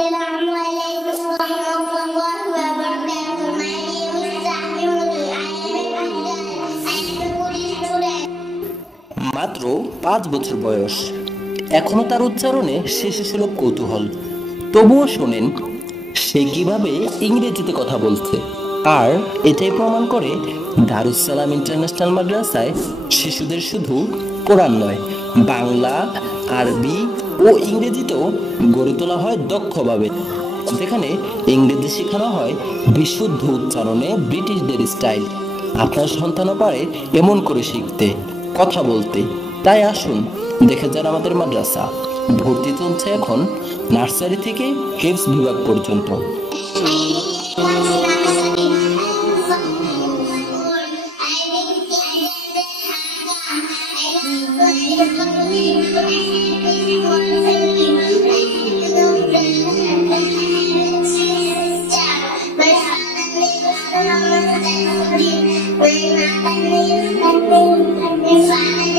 Assalamualaikum warahmatullahi wabarakatuh. My name is Zahirul. I am a student. মাত্র 5 বছর বয়স, এখনো তার উচ্চারণে শেষে ছিল কৌতূহল। তবুও শোনেন সে কিভাবে ইংরেজিতে কথা বলছে। আর এটাই প্রমাণ করে দারুস সালাম ইন্টারন্যাশনাল মাদ্রাসায় শিশুদের শুধু কোরআন নয়, বাংলা, আরবি ও ইংরেজিতেও গড়ে তোলা হয় দক্ষভাবে। যেখানে ইংরেজি শেখানো হয় বিশুদ্ধ উচ্চারণে, ব্রিটিশদের স্টাইল। আপনার সন্তানও পারে এমন করে শিখতে, কথা বলতে। তাই আসুন দেখে যান আমাদের মাদ্রাসা। ভর্তি চলছে এখন নার্সারি থেকে হিফজ বিভাগ পর্যন্ত। My